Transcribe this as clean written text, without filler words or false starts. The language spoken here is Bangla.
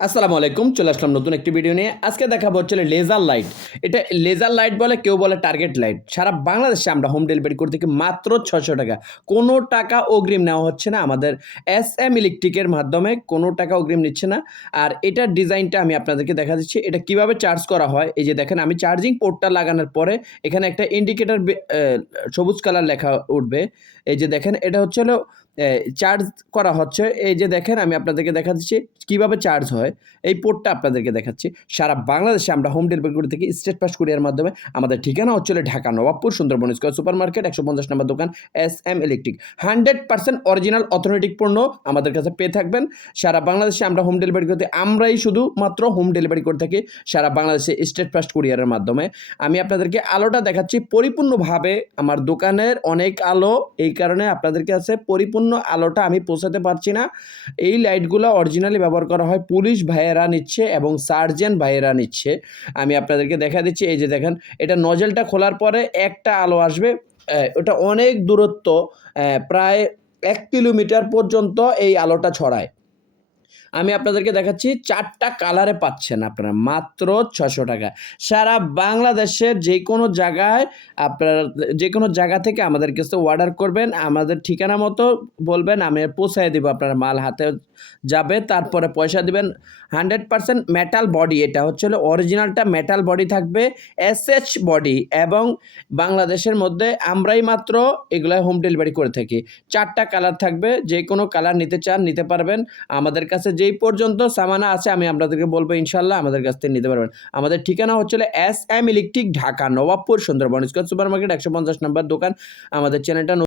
আসসালামু আলাইকুম, চলে আসলাম নতুন একটি ভিডিও নিয়ে। আজকে দেখাবো হচ্ছে লেজার লাইট। এটা লেজার লাইট বলে, কেউ বলে টার্গেট লাইট। সারা বাংলাদেশে আমরা হোম ডেলিভারি করে থাকি মাত্র ৳৬০০। কোনো টাকা অগ্রিম নেওয়া হচ্ছে না। আমাদের এসএম ইলেকট্রিকের মাধ্যমে কোনো টাকা অগ্রিম নিচ্ছে না। আর এটার ডিজাইনটা আমি আপনাদেরকে দেখা দিচ্ছি। এটা কিভাবে চার্জ করা হয়। এই যে দেখেন, আমি চার্জিং পোর্টটা লাগানোর পরে এখানে একটা ইন্ডিকেটর সবুজ কালার লেখা উঠবে। এই যে দেখেন, এটা হচ্ছে হলো চার্জ করা হচ্ছে। এই যে দেখেন, আমি আপনাদেরকে দেখা দিচ্ছি কিভাবে চার্জ হয়। এই পোর্টটা আপনাদেরকে দেখাচ্ছি। সারা বাংলাদেশে আমরা হোম ডেলিভারি করে থাকি স্টেট ফাস্ট কুরিয়ার মাধ্যমে। আমাদের ঠিকানা হচ্ছে Dhaka Nawabpur Sundarban square super market ১৫০ নম্বর দোকান এসএম ইলেকট্রিক। 100% অরিজিনাল অথেন্টিক পণ্য আমাদের কাছে পেয়ে থাকবেন। সারা বাংলাদেশে আমরা হোম ডেলিভারি করতে আমরাই শুধুমাত্র হোম ডেলিভারি করে থাকি সারা বাংলাদেশে স্টেট ফাস্ট কুরিয়ারের মাধ্যমে। আমি আপনাদেরকে আলোটা দেখাচ্ছি পরিপূর্ণভাবে। আমার দোকানের অনেক আলো, এই কারণে আপনাদের কাছে পরিপূর্ণ আলোটা আমি পৌঁছাতে পারছি না। এই লাইটগুলো অরিজিনালি ব্যবহার করা হয়, পুলিশ ভাইয়েরা নিচ্ছে এবং সার্জেন্ট ভাইয়েরা নিচ্ছে। আমি আপনাদেরকে দেখা দিচ্ছি। এই যে দেখেন, এটা নজেলটা খোলার পরে একটা আলো আসবে। ওটা অনেক দূরত্ব, প্রায় ১ কিলোমিটার পর্যন্ত এই আলোটা ছড়ায়। আমি আপনাদেরকে দেখাচ্ছি ৪ টা কালারে পাচ্ছেন আপনারা মাত্র ৳৬০০। সারা বাংলাদেশের যেকোনো জায়গায় আপনারা যেকোনো জায়গা থেকে আমাদের কাছে অর্ডার করবেন। আমাদের ঠিকানা মতো বলবেন, আমি পৌঁছায় দিব। আপনার মাল হাতে যাবে, তারপরে পয়সা দিবেন। 100% মেটাল বডি, এটা হচ্ছে হলো অরিজিনালটা মেটাল বডি থাকবে, এসএইচ বডি, এবং বাংলাদেশের মধ্যে আমরাই মাত্র এগুলা হোম ডেলিভারি করে থাকি। ৪ টা কালার থাকবে, যেকোনো কালার নিতে চান নিতে পারবেন। আমাদের কাছে যেই পর্যন্ত সামানা আছে আমি আপনাদেরকে বলবো, ইনশাআল্লাহ আমাদের কাছ থেকে নিতে পারবেন। আমাদের ঠিকানা হচ্ছে SM electric, Dhaka Nawabpur Sundarban square super market ১৫০ নম্বর দোকান। আমাদের চ্যানেলটা